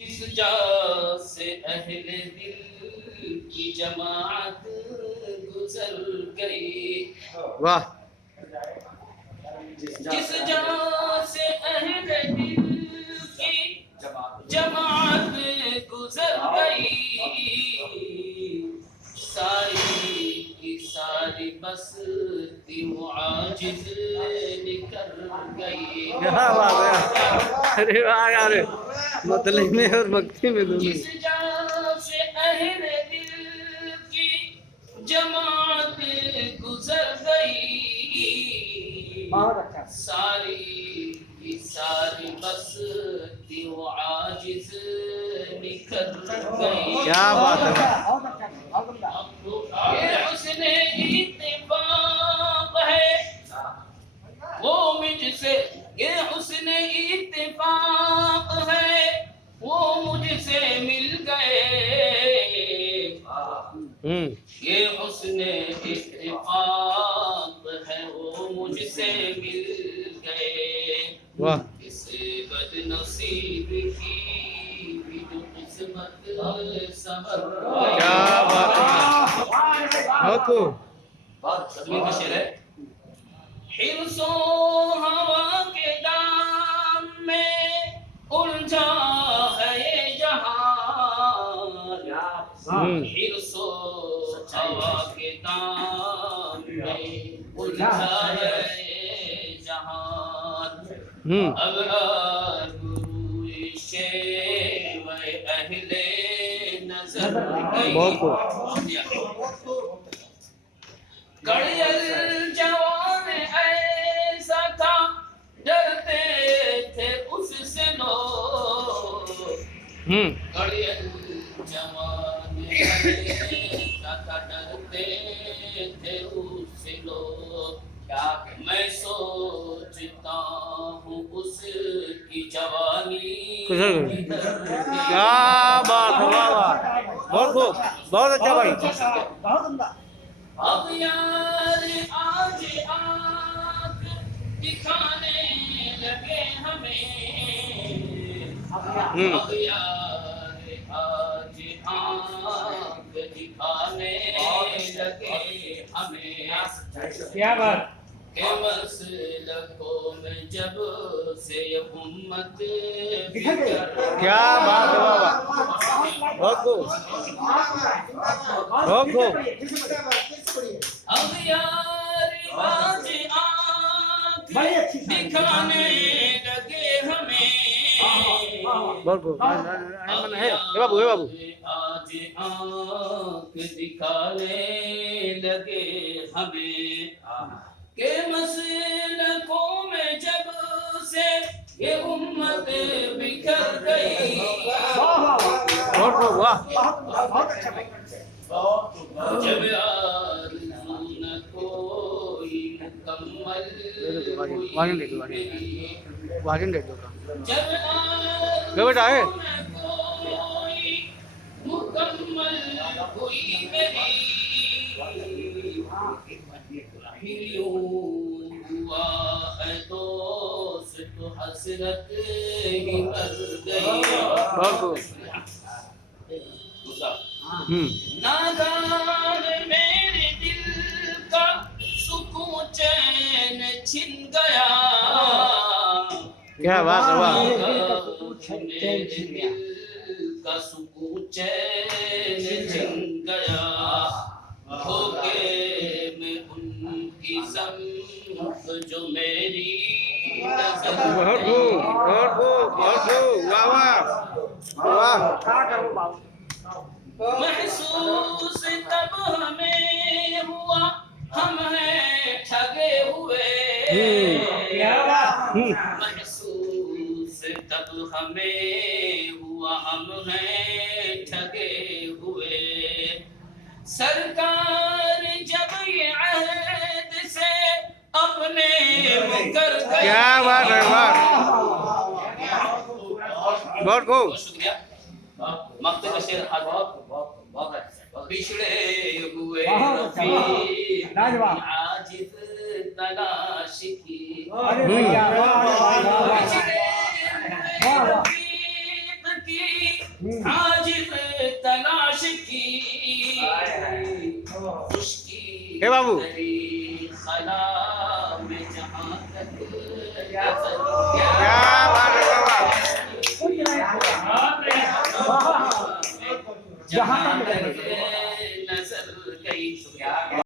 जिस जा से अहले दिल की जमात गुजर गई। वाह। जिस जा से अहले दिल की जमात गुजर गई, सारी की सारी बस्ती वो आजिज निकल गई। क्या बात है। अरे वाह यार, मतलब में और भक्ति में दोनों। जिस जान से अहले दिल की जमात गुजर गई, सारी की सारी बस्ती वो आजिज निकल गई। क्या बात है। ये उसने इत्तेफाक है वो मुझसे, ये उसने इत्तेफाक है वो मुझसे मिल गए। ये उसने इत्तेफाक है वो मुझसे मिल गए। वाह। इस बदनसीब की भी जो किस्मत संवर गई। क्या बात है। बहुत तस्वीर का शेर है। हिर्सो हवा के दाम में उलझा है ये जहान। हिर्सो हवा के दाम में उलझा है ये जहान। अब गुरूए शेवे अहले नजर गई। कड़ियल जवान ऐसा था डरते थे उससे लोग। कड़ियल जवान ऐसा था डरते थे उससे लोग। मैं सोचता हूँ उसकी जवानी क्या बात है। वाह, बहुत खूब, बहुत अच्छा भाई। अब यार आज आँख दिखाने लगे हमें। अब यार आज आँख दिखाने लगे हमें। क्या बात। के मसलकों में जब से ये उम्मत क्या बात है। वाह, बहुत खूब, बहुत खूब। अब यार आज आँख दिखाने लगे हमें। बहुत खूब। है बाबू, है बाबू। आज आँख दिखाने लगे हमें के मसलकों में जब से ये उम्मत बिखर गई। बहुत खूब। वाह, जब आरज़ू न कोई मुकम्मल वाजन दे दो। जब आरज़ू बेटा है न कोई मुकम्मल हुई मेरी, फिर यूं हुआ है दोस्त हसरत ही मर गई। बहुत खूब। नादान मेरे दिल का सुकून चैन छिन गया। क्या बात है। वाह, मेरे दिल का सुकून चैन छिन गया। धोखे में उनकी सम्मत जो मेरी नजर। बहुत खूब, बहुत खूब, बहुत खूब। वाह वाह, वाह। महसूस तब हमें हुआ हम हैं ठगे हुए। महसूस तब हमें हुआ हम हैं ठगे हुए। सरकार जब ये अहद से अपने मुकर गए। क्या बात है। वाह, बहुत खूब। शुक्रिया। मक्ते का शेर बहुत बिछड़े हुए रफ़ीक आजिज़ तलाश की। बिछड़े हुए रफ़ीक की आज तलाश की उसकी हे बाबू। खला में जहां तक क्या बात है बाबा। जहां तक